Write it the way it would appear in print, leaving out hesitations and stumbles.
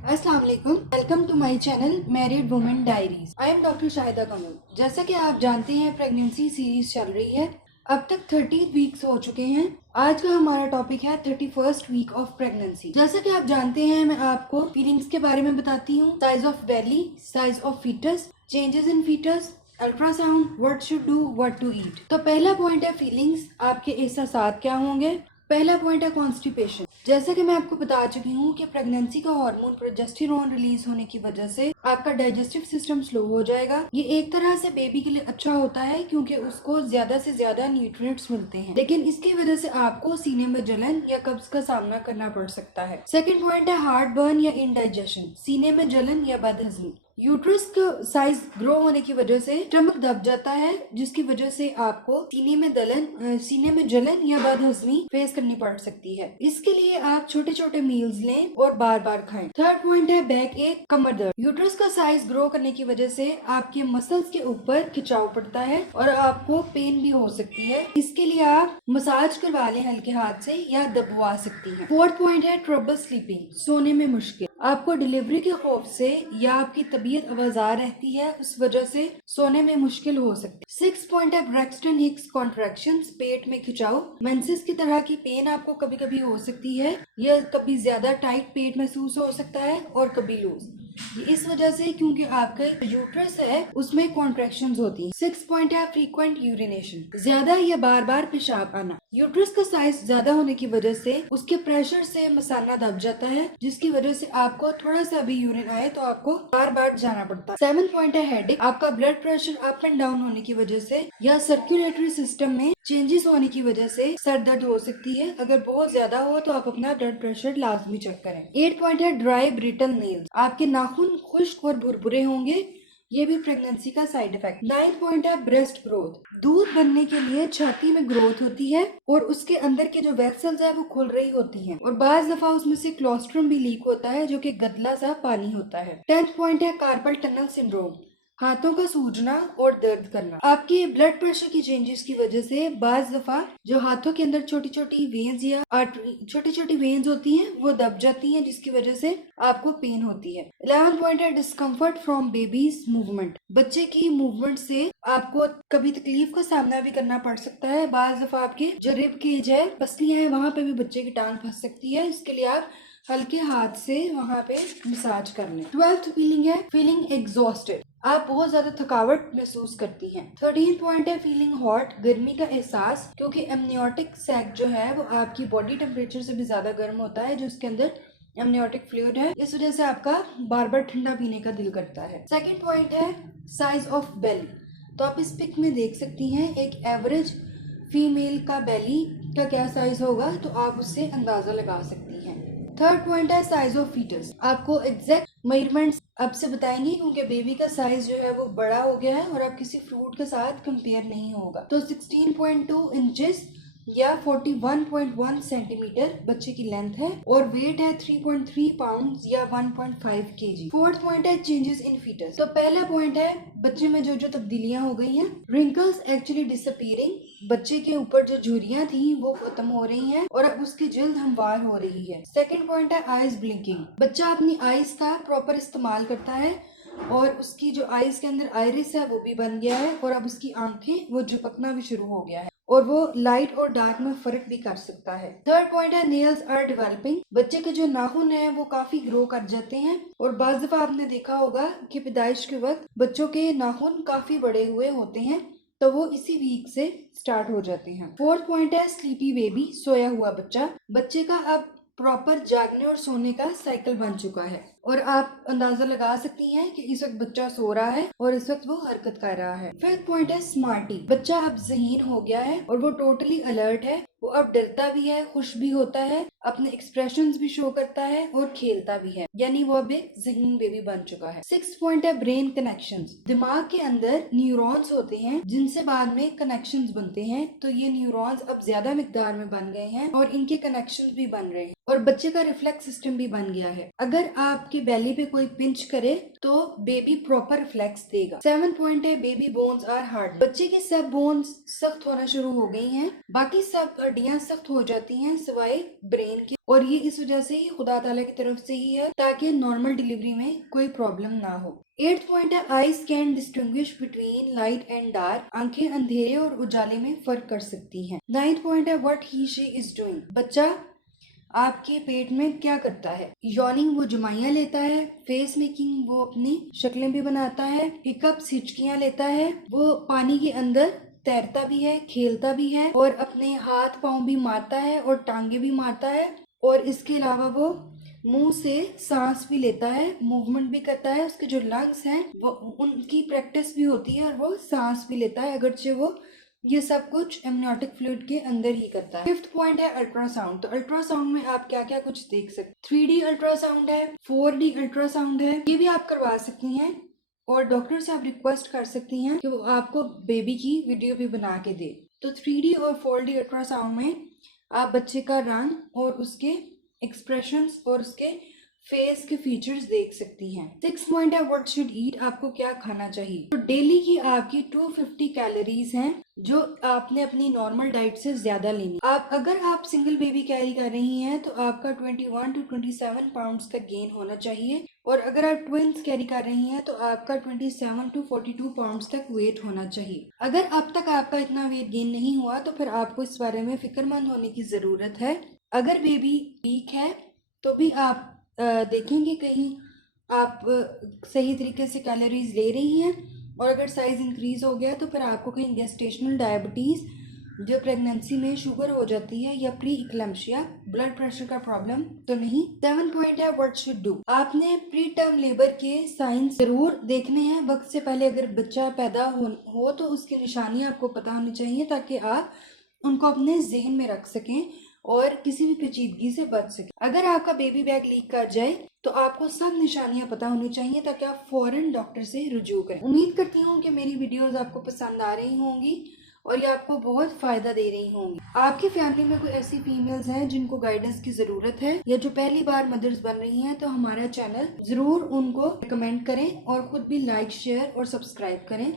अस्सलाम वालेकुम। Welcome to my channel married women diaries. I am doctor Shahida Kamal. जैसा कि आप जानते हैं प्रेगनेंसी सीरीज चल रही है। अब तक 30 वीक्स हो चुके हैं। आज का हमारा टॉपिक है 31st वीक ऑफ प्रेगनेंसी। जैसा कि आप जानते हैं मैं आपको फीलिंग्स के बारे में बताती हूँ, size of belly, size of foetus, changes in foetus, ultrasound, what should do, what to eat. तो पहला पॉइंट है फीलिंग्स, आपके एहसास क्या होंगे। पहला पॉइंट है कॉन्स्टिपेशन। जैसा कि मैं आपको बता चुकी हूँ कि प्रेगनेंसी का हार्मोन प्रोजेस्टेरोन रिलीज होने की वजह से आपका डाइजेस्टिव सिस्टम स्लो हो जाएगा। ये एक तरह से बेबी के लिए अच्छा होता है क्योंकि उसको ज्यादा से ज्यादा न्यूट्रिएंट्स मिलते हैं, लेकिन इसकी वजह से आपको सीने में जलन या कब्ज का सामना करना पड़ सकता है। सेकेंड पॉइंट है हार्ट बर्न या इंडाइजेशन, सीने में जलन या बदहजमी। यूट्रस का साइज ग्रो होने की वजह से स्टमक दब जाता है, जिसकी वजह से आपको सीने में जलन या बदहजमी फेस करनी पड़ सकती है। इसके लिए आप छोटे छोटे मील्स लें और बार बार खाएं। थर्ड पॉइंट है बैक एक, कमर दर्द। यूट्रस का साइज ग्रो करने की वजह से आपके मसल्स के ऊपर खिंचाव पड़ता है और आपको पेन भी हो सकती है। इसके लिए आप मसाज करवा लें हल्के हाथ से या दबवा सकती हैं। फोर्थ पॉइंट है ट्रबल स्लीपिंग, सोने में मुश्किल। आपको डिलीवरी के खौफ से या आपकी तबीयत आवाजार रहती है, उस वजह से सोने में मुश्किल हो सकती है। सिक्स पॉइंट है ब्रैक्सटन हिक्स कॉन्ट्रैक्शंस, पेट में खिंचाव। मेंसेस की तरह की पेन आपको कभी कभी हो सकती है, यह कभी ज्यादा टाइट पेट महसूस हो सकता है और कभी लूज। इस वजह से क्योंकि आपका यूट्रस है उसमें कॉन्ट्रैक्शंस होती हैं। सिक्स पॉइंट है फ्रीक्वेंट यूरिनेशन, ज्यादा या बार बार पेशाब आना। यूट्रस का साइज ज्यादा होने की वजह से उसके प्रेशर से मसाना दब जाता है, जिसकी वजह से आपको थोड़ा सा भी यूरिन आए तो आपको बार बार जाना पड़ता है। सेवन पॉइंट है हेडेक, आपका blood pressure up and down होने की वजह से या सर्कुलेटरी सिस्टम में चेंजेस होने की वजह से सर दर्द हो सकती है। अगर बहुत ज्यादा हो तो आप अपना ब्लड प्रेशर लाजमी चेक करें। 8 पॉइंट है ड्राई ब्रिटल नेल्स, आपके नाखून खुश्क और भुरभुरे होंगे, ये भी प्रेगनेंसी का साइड इफेक्ट। 9 पॉइंट है ब्रेस्ट ग्रोथ, दूध बनने के लिए छाती में ग्रोथ होती है और उसके अंदर के जो वेसल्स है वो खुल रही होती हैं और बाज दफा उसमें से क्लोस्ट्रम भी लीक होता है जो कि गदला सा पानी होता है। 10th पॉइंट है कार्पल टनल सिंड्रोम, हाथों का सूजना और दर्द करना। आपके ब्लड प्रेशर की चेंजेस की वजह से बाज दफा जो हाथों के अंदर छोटी छोटी वेन्स या छोटी छोटी वेन्स होती हैं वो दब जाती हैं, जिसकी वजह से आपको पेन होती है। 11 पॉइंट है डिस्कम्फर्ट फ्रॉम बेबीज मूवमेंट, बच्चे की मूवमेंट से आपको कभी तकलीफ का सामना भी करना पड़ सकता है। बाज दफा आपके जो रिब केज है, पसलियां है, वहां पे भी बच्चे की टांग फंस सकती है। इसके लिए आप हल्के हाथ से वहां पे मसाज कर लें। 12th फीलिंग है फीलिंग एग्जॉस्टेड, आप बहुत ज्यादा थकावट महसूस करती हैं। 13 पॉइंट है फीलिंग हॉट, गर्मी का एहसास, क्योंकि एमनियोटिक सैक जो है वो आपकी बॉडी टेम्परेचर से भी ज्यादा गर्म होता है, जो उसके अंदर एमनियोटिक फ्लूइड है, इस वजह से आपका बार बार ठंडा पीने का दिल करता है। सेकेंड पॉइंट है साइज ऑफ बेली, तो आप इस पिक में देख सकती हैं एक एवरेज फीमेल का बेली का क्या साइज होगा, तो आप उससे अंदाजा लगा सकती हैं। थर्ड पॉइंट है साइज ऑफ फीटस, आपको एग्जैक्ट मेजरमेंट्स अब से बताएंगे क्योंकि बेबी का साइज जो है वो बड़ा हो गया है और अब किसी फ्रूट के साथ कंपेयर नहीं होगा। तो 16.2 इंचेस या 41.1 सेंटीमीटर बच्चे की लेंथ है और वेट है 3.3 पाउंड या 1.5 केजी। फोर्थ पॉइंट है चेंजेस इन फीटस, तो पहला पॉइंट है बच्चे में जो जो तब्दीलियां हो गई हैं, रिंकल्स एक्चुअली डिसअपीयरिंग, बच्चे के ऊपर जो झुर्रियां थी वो खत्म हो रही हैं और अब उसकी जल्द हमवार हो रही है। सेकेंड पॉइंट है आईज ब्लिंकिंग, बच्चा अपनी आईज का प्रॉपर इस्तेमाल करता है और उसकी जो आईज के अंदर आयरिस है वो भी बन गया है और अब उसकी आंखें वो झपकना भी शुरू हो गया है और वो लाइट और डार्क में फर्क भी कर सकता है। थर्ड पॉइंट है नेल्स आर डेवलपिंग, बच्चे के जो नाखून है वो काफी ग्रो कर जाते हैं और बाज़ दफा आपने देखा होगा कि पैदाइश के वक्त बच्चों के नाखून काफी बड़े हुए होते हैं, तो वो इसी वीक से स्टार्ट हो जाते हैं। फोर्थ पॉइंट है स्लीपी बेबी, सोया हुआ बच्चा, बच्चे का अब प्रॉपर जागने और सोने का साइकिल बन चुका है और आप अंदाजा लगा सकती हैं कि इस वक्त बच्चा सो रहा है और इस वक्त वो हरकत कर रहा है। फिफ्थ पॉइंट है स्मार्टी, बच्चा अब ज़हीन हो गया है और वो टोटली अलर्ट है, वो अब डरता भी है, खुश भी होता है, अपने एक्सप्रेशंस भी शो करता है और खेलता भी है, यानी वो अब एक ज़हीन बेबी बन चुका है। सिक्स्थ पॉइंट है ब्रेन कनेक्शंस, दिमाग के अंदर न्यूरॉन्स होते हैं जिनसे बाद में कनेक्शंस बनते हैं, तो ये न्यूरॉन्स अब ज्यादा मिकदार में बन गए हैं और इनके कनेक्शंस भी बन रहे हैं और बच्चे का रिफ्लेक्स सिस्टम भी बन गया है। अगर आप आपकी बेली पे कोई पिंच करे तो बेबी प्रॉपर रिफ्लेक्स देगा। 7 पॉइंट है बेबी बोन्स आर हार्ड। बच्चे की सब बोन्स सख्त होना शुरू हो गई हैं, बाकी सब हड्डियां सख्त हो जाती हैं सिवाय ब्रेन के, और ये इस वजह से ही खुदा ताला की तरफ से ही है ताकि नॉर्मल डिलीवरी में कोई प्रॉब्लम ना हो। 8th पॉइंट है eyes can distinguish between light and dark. आंखें अंधेरे और उजाले में फर्क कर सकती हैं। 9th पॉइंट है what he she is doing. बच्चा आपके पेट में क्या करता है? यॉर्निंग वो जुमाइयां लेता है, फेस मेकिंग वो अपनी शक्लें भी बनाता है, हिकअप्स हिचकियां लेता है, वो पानी के अंदर तैरता भी है, खेलता भी है, और अपने हाथ पांव भी मारता है और टांगे भी मारता है, और इसके अलावा वो मुंह से सांस भी लेता है, मूवमेंट भी करता है। उसके जो लंग्स हैं वो उनकी प्रैक्टिस भी होती है और वो सांस भी लेता है, अगरचे वो ये सब कुछ एमनियोटिक फ्लूइड के अंदर ही करता है। 5th पॉइंट है अल्ट्रासाउंड। तो अल्ट्रासाउंड में आप क्या क्या कुछ देख सकते, 3D अल्ट्रासाउंड है, 4D अल्ट्रासाउंड है, ये भी आप करवा सकती हैं, और डॉक्टर से आप रिक्वेस्ट कर सकती हैं कि वो आपको बेबी की वीडियो भी बना के दे। तो 3D और 4D अल्ट्रासाउंड में आप बच्चे का रंग और उसके एक्सप्रेशंस और उसके फेस के फीचर्स देख सकती हैं। 6 पॉइंट है व्हाट शुड ईट। आपको क्या खाना चाहिए? तो डेली की आपकी 250 कैलोरीज हैं जो आपने अपनी नॉर्मल डाइट से ज्यादा लेनी। अगर आप सिंगल बेबी कैरी कर रही हैं तो आपका 21 to 27 पाउंड्स का गेन होना चाहिए, और अगर आप ट्विंस कैरी कर रही हैं तो आपका 27 to 42 पाउंड्स तक वेट होना चाहिए। अगर अब तक आपका इतना वेट गेन नहीं हुआ तो फिर आपको इस बारे में फिक्रमंद होने की जरूरत है। अगर बेबी वीक है तो भी आप देखेंगे कहीं आप सही तरीके से कैलोरीज ले रही हैं, और अगर साइज इंक्रीज हो गया तो फिर आपको कहीं गेस्टेशनल डायबिटीज जो प्रेगनेंसी में शुगर हो जाती है, या प्री इक्लेम्शिया ब्लड प्रेशर का प्रॉब्लम तो नहीं। 7 पॉइंट है व्हाट शुड डू। आपने प्री टर्म लेबर के साइंस जरूर देखने हैं वक्त से पहले। अगर बच्चा पैदा हो तो उसकी निशानियां आपको पता होनी चाहिए ताकि आप उनको अपने जहन में रख सकें और किसी भी पेचीदगी से बच सके। अगर आपका बेबी बैग लीक कर जाए तो आपको सब निशानियां पता होनी चाहिए ताकि आप फौरन डॉक्टर से रुजू करें। उम्मीद करती हूँ कि मेरी वीडियोस आपको पसंद आ रही होंगी और ये आपको बहुत फायदा दे रही होंगी। आपकी फैमिली में कोई ऐसी फीमेल्स हैं जिनको गाइडेंस की जरूरत है या जो पहली बार मदर्स बन रही हैं तो हमारा चैनल जरूर उनको रिकमेंड करें और खुद भी लाइक शेयर और सब्सक्राइब करें।